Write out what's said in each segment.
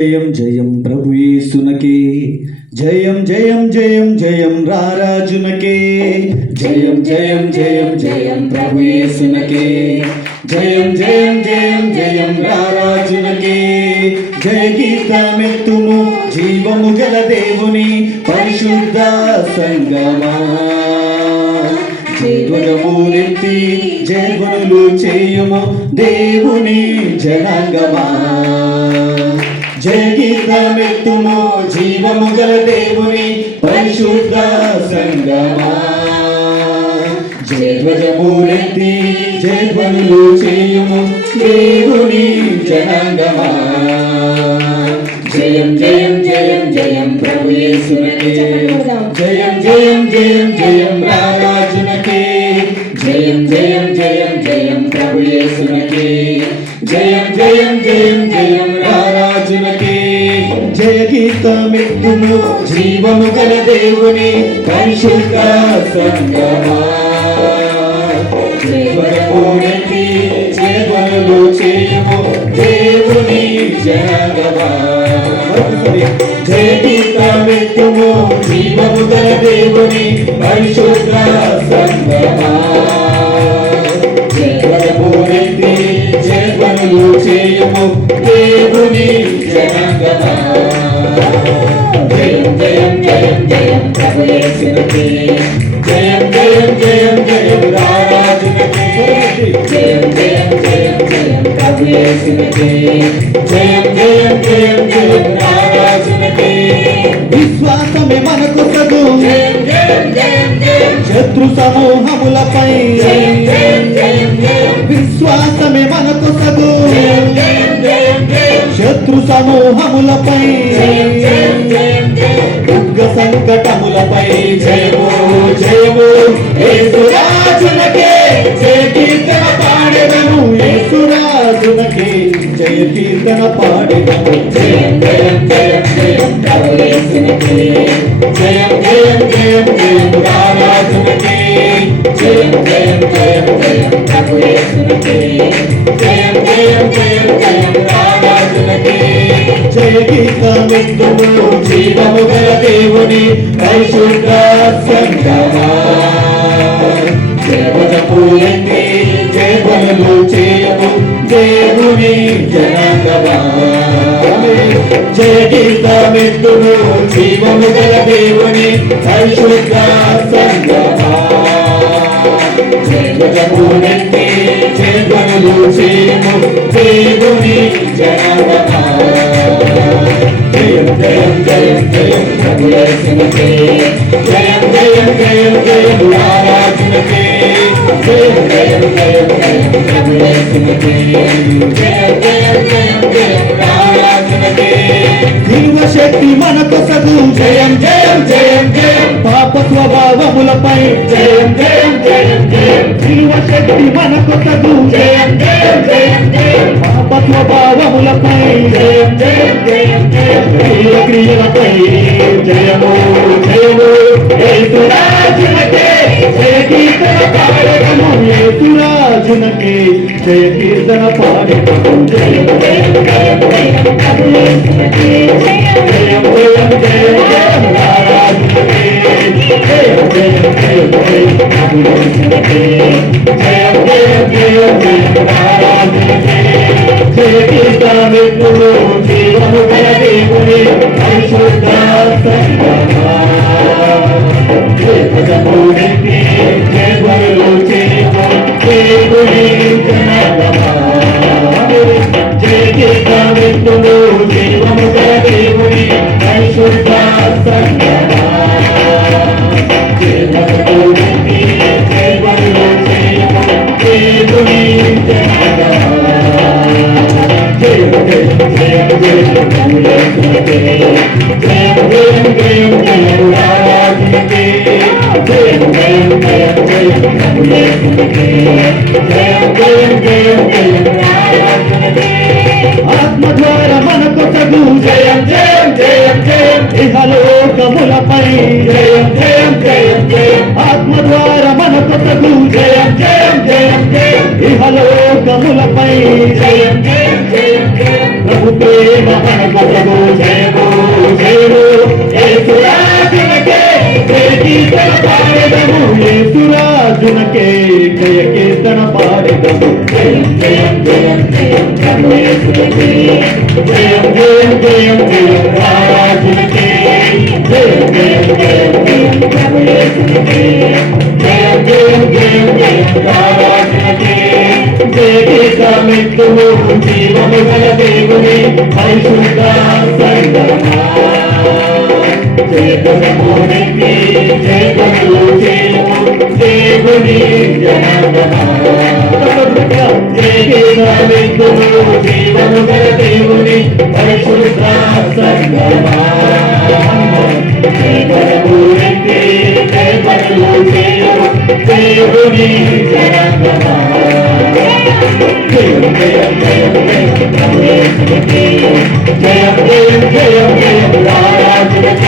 జయం జయం ప్రభు యేసునకే. జయం జయం జయం జయం రారాజునకే. జయం జయం జయం జయం ప్రభు యేసునకే. జయం జయం జయం జయం రారాజునకే. జయ గీతమెత్తుము జీవము గల దేవుని పరిశుద్ధ సంగమా. జయధ్వజమూరెత్తి జయధ్వనులు చేయుము దేవుని జనాంగమా. జయ జీవము గల దేవుని పరిశుద్ధ సంగమా. జయధ్వజమూరెత్తి జయధ్వనులు చేయుము దేవుని జనాంగమా. జయం జయం జయం జయం ప్రభు యేసునకే. జయం జయం జయం జయం రారాజునకే జయం జయం జయం జయం ప్రభు యేసునకే. జయం గీతమిత్తుము జీవము గల దేవుని పరిశుద్ధ సంగమా. జీవనపూర్ణి జీవనులు చేయము దేవుని జనగమా. జయ గీతమిత్తుము జీవము గల దేవుని పరిశుద్ధ సంగమా. జీవనపూర్ణి జీవనులు చేయము దేవుని జనగమా. జయం జయం జయం జయం ప్రభు యేసునకే జయం జయం జయం. జయం రారాజునకే జయం జయం జయం జయం ప్రభు యేసునకే జయం జయం జయం జయం రారాజునకే విశ్వాసమే మనకు జయం శత్రు సమూహములపై జయం సమూహములపై. దుర్గ సంకటములపై జయము జయము. యేసురాజునకే జయ కీర్తన పాడెదము. యేసురాజునకే జయ కీర్తన జయం జయం జయం జయం ప్రభు జయం జయం జయం జయం జయం జయం జయం జయం ప్రభు జయం జయం జయం జయం గీతమిందుము జీవము గల దేవుని పరిశుద్ధ సంగమా దేవత పూయండి జయబలు చేయము దేవుని జనాంగమా జయ జీవము గల దేవుని పరిశుద్ధ సంగమా జయమునండి జయములు చేయము దేవుని జనమా జయం జయం జయం జయం జయం జయం జయం జయం జయం జయం జయం జయం జయం జయం జయం జయం శక్తి మనకు సదు. జయం జయం జయం జయం. పాప స్వభావములపై జయం జయం. శిలువ జయం శక్తి మనకు తగు జయం జయం జయం జయం పాప క్రియ క్రియలపై జయము జయము జయ కీర్తన జయము జయము జయము జయము పాడెదము జయం ఆత్మద్వార మనకు తగు జయం జయం జయం జయం ఇహలోకములపై జయం జయం జయం జయం ఆత్మద్వార మనకు తగు జయం జయం జయం జయం ఇహలోకములపై జయం జయం జయం జయం ప్రభు ప్రేమ మనకు తగు జయము జయము ఏ సురాజులకే ప్రేమిత పాడదము ఏ సురా ಅರ್ಜುನಕ್ಕೆ ಜಯಕ್ಕೆ ತಣ ಮಾಡಿದನು ಜಯಂ ಜಯಂ ಜಯಂ ಜಯಂ ಪರಮೇಶ್ವರಕ್ಕೆ ಜಯಂ ಜಯಂ ಜಯಂ ಜಯಂ ರಾರಾಜನಕ್ಕೆ ಜಯಂ ಜಯಂ ಜಯಂ ಜಯಂ ಪರಮೇಶ್ವರಕ್ಕೆ ಜಯಂ ಜಯಂ ಜಯಂ ಜಯಂ ರಾರಾಜನಕ್ಕೆ ಜಯಗೀತ ಮೆಟ್ಟುವು ಜೀವಮಗಳ ದೇವನೇ ಐಶ್ವರ್ಯ ಸಂಗಮ ಜಯ ಕವಿ ಜಯ ಕವಿ దేవుని పరిశుద్ధ సంగమా దేవుని జనగమా జయ జయ జయ జయ జయ జయ జయ జయ జయ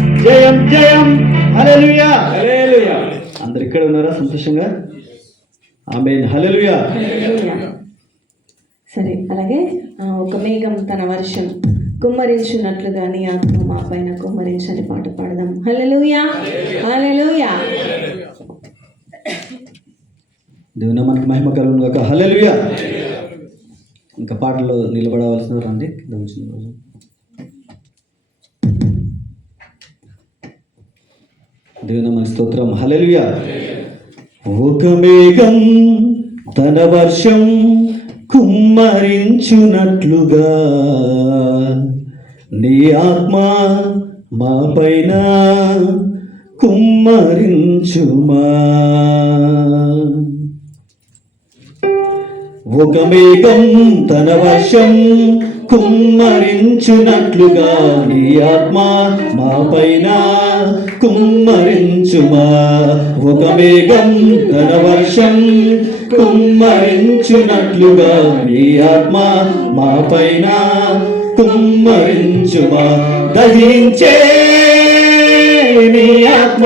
సంతోషంగా? ఆమె హల్లెలూయా. సరే అలాగే ఒక మేఘం తన వర్షం కుమ్మరించినట్లుగా నీ ఆత్మ మా పైన కుమ్మరించని పాట పాడదాం. హల్లెలూయా. హల్లెలూయా. దేవుని మనకి మహిమ కలుగును గాక హల్లెలూయా. ఇంకా పాటలో నిలబడవలసిన రండి. కింద వచ్చిన రోజు దేవుని మన స్తోత్రం. హల్లెలూయా. ఒక మేఘం తన వర్షం కుమ్మరించునట్లుగా. నీ ఆత్మ మా పైన కుమ్మరించుమా. ఒక మేఘం తన వర్షం కుమ్మరించునట్లుగా నీ ఆత్మ మా పైన కుమ్మరించుమా. ఒక మేఘం తన వర్షం కుమ్మరించునట్లుగా నీ ఆత్మ మా పైన కుమ్మరించుమా. దహించే నీ ఆత్మ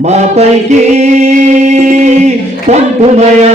మా పైకి పంపుమయా.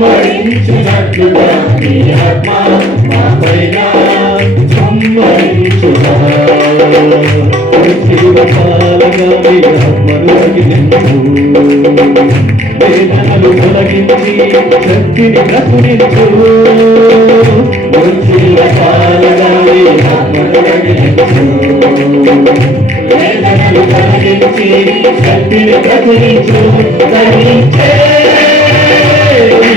సంబరించున్నట్లుగా నీ ఆత్మ మాపైనా వేదనలు తొలగించి శక్తిని ప్రసురించు వేదనలు తొలగించి శక్తిని ప్రసురించు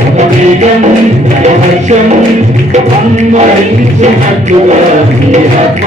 అందరిపై నీ ఆత్మ అభిషేకం ఆత్మ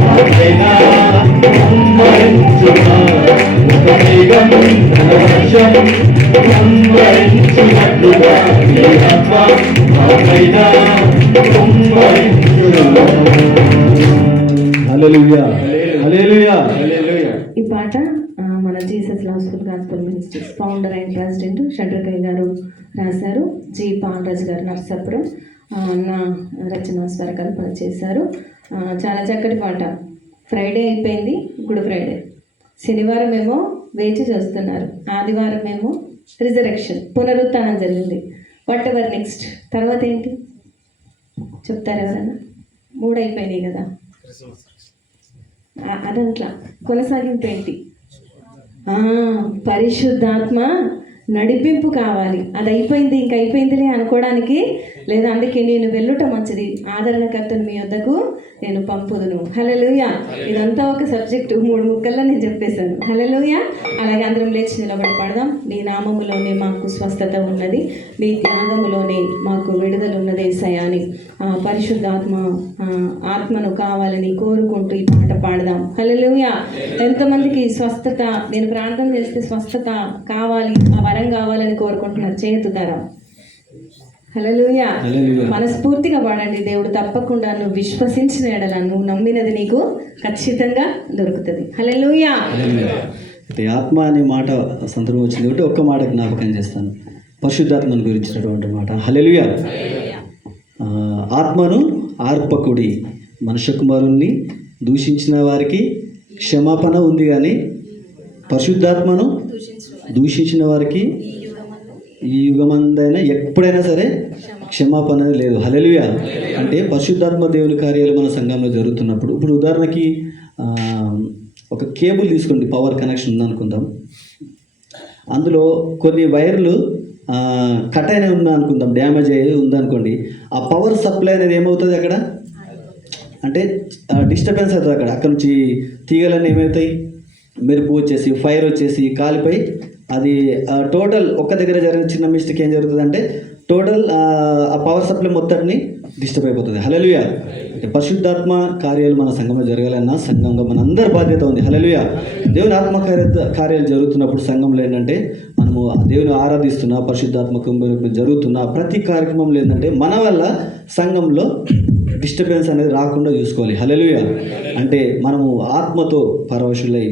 ఈ పాట మన Jesus లాస్ఫుల్ school gospel ministries founder and president Shadrakayya గారు రాశారు. జి. పాండరాజు గారు నర్సాపురం నా రచన స్వరకల్పన చేశారు చాలా చక్కటి పాట. ఫ్రైడే అయిపోయింది గుడ్ ఫ్రైడే. శనివారం ఏమో వేచి చూస్తున్నారు. ఆదివారం ఏమో రిజరెక్షన్ పునరుత్నం జరిగింది. Whatever next? తర్వాత ఏంటి? చెప్తారు ఎవరైనా మూడు అయిపోయినాయి కదా. అదంట్లా. కొనసాగింపు ఏంటి? పరిశుద్ధాత్మ నడిపింపు కావాలి. అది అయిపోయింది ఇంక అయిపోయిందిలే అనుకోవడానికి లేదా అందుకే నేను వెళ్ళుట మంచిది. ఆదరణకర్తను మీ వద్దకు నేను పంపుదును. హలలుయ ఇదంతా ఒక సబ్జెక్టు. మూడు ముక్కల్లో నేను చెప్పేశాను. హలలుయ అలాగే అందరం లేచి నిలబడి పడదాం. నీ నామములోనే మాకు స్వస్థత ఉన్నది. నీ త్యాగములోనే మాకు విడుదల ఉన్నది సయాని పరిశుద్ధాత్మ ఆత్మను కావాలని కోరుకుంటూ ఈ పాట పాడదాం. హల్లెలూయ. ఎంతమందికి స్వస్థత నేను ప్రార్థన చేస్తే స్వస్థత కావాలి ఆ వరం కావాలని కోరుకుంటున్నారు. చేతుతారా మనస్ఫూర్తిగా పాడండి. దేవుడు తప్పకుండా నువ్వు విశ్వసించిన ఎడల నువ్వు నమ్మినది నీకు ఖచ్చితంగా దొరుకుతుంది. అయితే ఆత్మ అనే మాట సందర్భం వచ్చింది కాబట్టి ఒక్క మాట జ్ఞాపకం చేస్తాను. పరిశుద్ధాత్మను గురించినటువంటి మాట. హల్లెలూయా. ఆ, ఆత్మను ఆర్పకుడి మనుష్య కుమారుణ్ణి దూషించిన వారికి క్షమాపణ ఉంది కానీ పరిశుద్ధాత్మను దూషించిన వారికి ఈ యుగమందైనా ఎప్పుడైనా సరే క్షమాపణ. అనేది లేదు. హలెలుయా అంటే పరిశుద్ధాత్మ దేవుని కార్యాలు మన సంఘంలో జరుగుతున్నప్పుడు. ఇప్పుడు ఉదాహరణకి ఒక కేబుల్ తీసుకోండి పవర్ కనెక్షన్ ఉందనుకుందాం. అందులో కొన్ని వైర్లు కట్ అయిన ఉందా అనుకుందాం డ్యామేజ్ అయ్యి ఉందనుకోండి. ఆ పవర్ సప్లై అనేది ఏమవుతుంది అక్కడ? అంటే డిస్టర్బెన్స్ అవుతుంది అక్కడ. అక్కడ నుంచి తీగలన్నీ ఏమవుతాయి? మెరుపు వచ్చేసి ఫైర్ వచ్చేసి కాలిపోయి అది టోటల్ ఒక్క దగ్గర జరిగిన చిన్న మిస్టేక్ ఏం జరుగుతుంది అంటే టోటల్ ఆ పవర్ సప్లై మొత్తాన్ని డిస్టర్బ్ అయిపోతుంది. హలలుయా పరిశుద్ధాత్మ కార్యాలు మన సంఘంలో జరగాలన్నా సంఘంగా మన అందరి బాధ్యత ఉంది. హలలుయా దేవుని ఆత్మ కార్య కార్యాలు జరుగుతున్నప్పుడు సంఘంలో ఏంటంటే మనము దేవుని ఆరాధిస్తున్న పరిశుద్ధాత్మ జరుగుతున్న ప్రతి కార్యక్రమంలో ఏంటంటే మన వల్ల సంఘంలో డిస్టర్బెన్స్ అనేది రాకుండా చూసుకోవాలి. హలలుయ అంటే మనము ఆత్మతో పరవశులై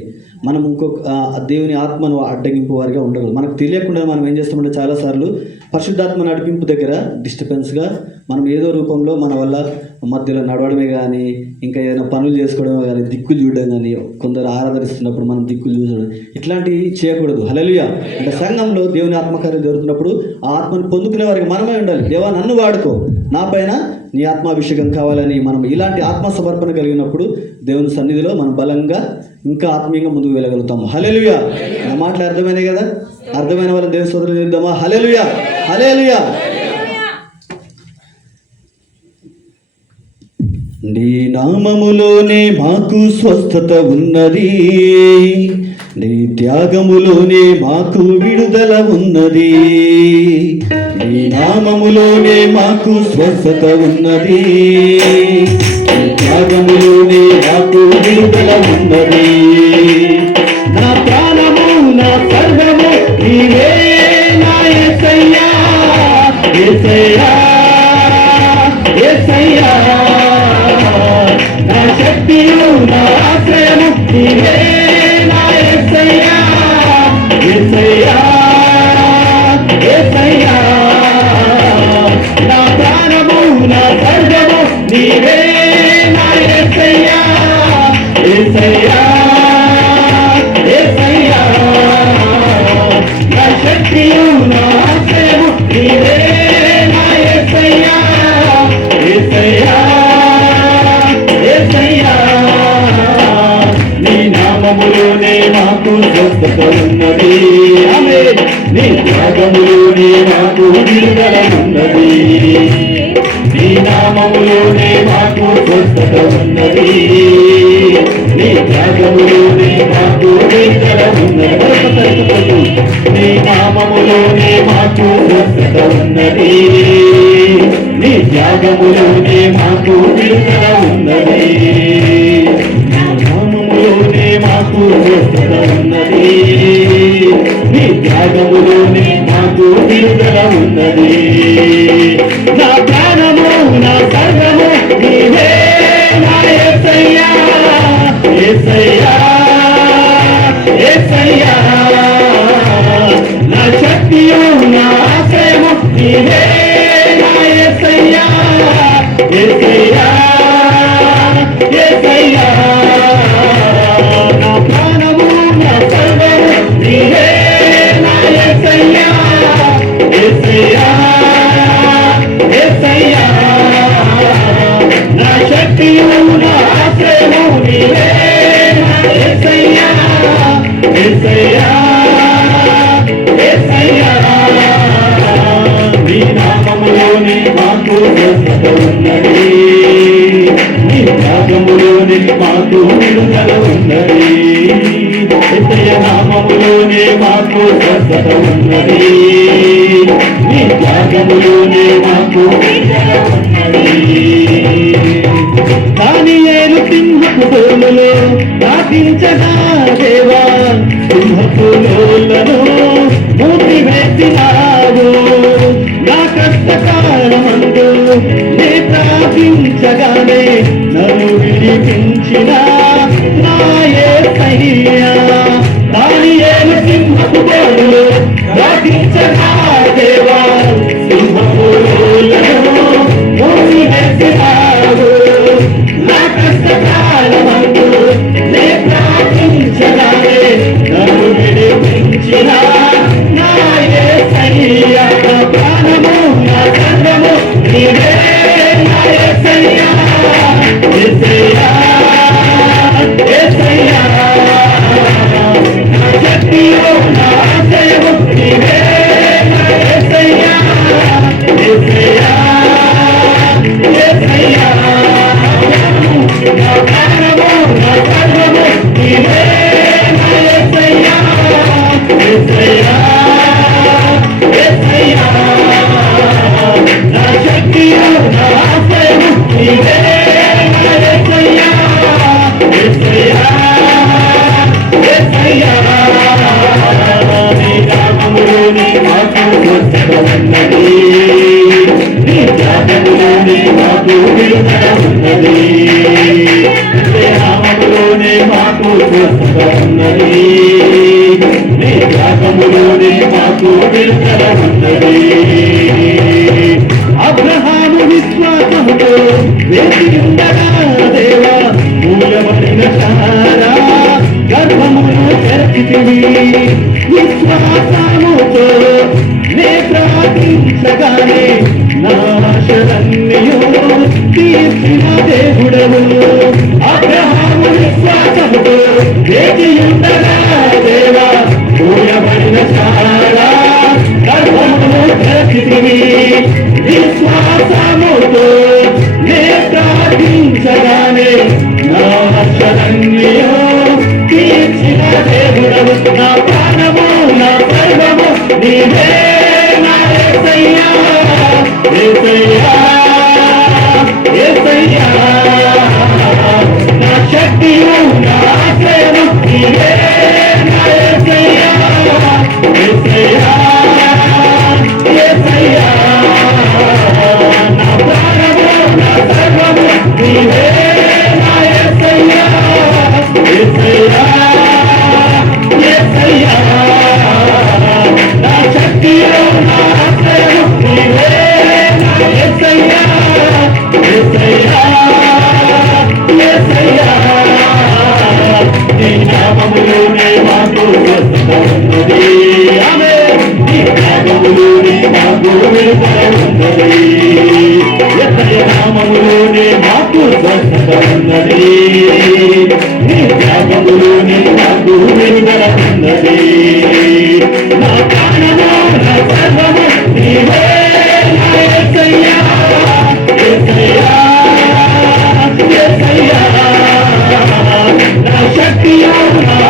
మనం ఇంకొక దేవుని ఆత్మను అడ్డగింపు వారిగా ఉండగలం. మనకు తెలియకుండా మనం ఏం చేస్తామంటే చాలాసార్లు పరిశుద్ధాత్మ నడిపింపు దగ్గర డిస్టర్బెన్స్గా మనం ఏదో రూపంలో మన వల్ల మధ్యలో నడవడమే కానీ ఇంకా ఏదైనా పనులు చేసుకోవడమే కానీ దిక్కులు చూడడం కానీ కొందరు ఆరాధనిస్తున్నప్పుడు మనం దిక్కులు చూడడం ఇట్లాంటివి చేయకూడదు. హలలుయ అంటే సంఘంలో దేవుని ఆత్మకార్యం జరుగుతున్నప్పుడు ఆ ఆత్మను పొందుకునే వారికి మనమే ఉండాలి. దేవా నన్ను వాడుకో. నా పైన నీ ఆత్మాభిషేకం కావాలని మనం ఇలాంటి ఆత్మ సమర్పణ కలిగినప్పుడు దేవుని సన్నిధిలో మనం బలంగా ఇంకా ఆత్మీయంగా ముందుకు వెళ్ళగలుగుతాం హలెలుయా నా మాటలు అర్థమైనాయి కదా? అర్థమైన వాళ్ళని దేవుని సోదరులు చేద్దామా హలెలుయా హలెలుయా నీ నామములోనే మాకు స్వస్థత ఉన్నది. నీ త్యాగములోనే మాకు విడుదల ఉన్నది. నీ నామములోనే మాకు స్వస్థత ఉన్నది. నీ త్యాగములోనే మాకు విడుదల ఉన్నది. నా ప్రాణము నా సర్వము నీవే నా మాకు స్వస్థత ఉన్నది. నీ త్యాగములోనే నాకు విడుదల ఉన్నది. నీ నామములోనే మాకు స్వస్థత ఉన్నది నీ త్యాగములోనే మాకు విడుదల ఉన్నది నీ నామములోనే మాకు స్వస్థత ఉన్నది నీ త్యాగములోనే మాకు విడుదల ఉన్నది నీ నామములోనే మాకు స్వస్థత ఉన్నది నీ త్యాగములోనే మాకు విడుదల ఉన్నది నా ప్రాణము నా సర్వము నీవే నా యేసయ్యా యేసయ్యా యేసయ్యా నా శక్తియు నా ఆశ్రయము నీవే నా నామములోని మాకు నీ విడుదల ఉన్నది యేసయ్య నామములోనే మాకు స్వస్థత ఉన్నది నీ త్యాగములోనే మాకు కానీ నేను సింహపు తోలులో దాటించగా దేవా సింహపు లోలను నా కష్టకాలమందు నే ప్రార్థించగానే నన్ను విడిపించిన నీతిని విశ్వాసముతో నే ప్రార్థించగానే నా ఆశలన్నీయు తీర్చిన దేవుడవు. అబ్రహాము విశ్వాసముతో వేచి విశ్వాసముతో Yeah. నామములోనే మాకు స్వస్థత ఉన్నది ఆమె నీ నామములోనే మాకు విడుదల ఉన్నది ఎత్తయ నామములోనే మాకు స్వస్థత ఉన్నది నీ నామములోనే మాకు విడుదల ఉన్నది నా ప్రాణమా నా సర్వము నీవే నా ఎత్తయ్యా ఎత్తయ్యా Yeah.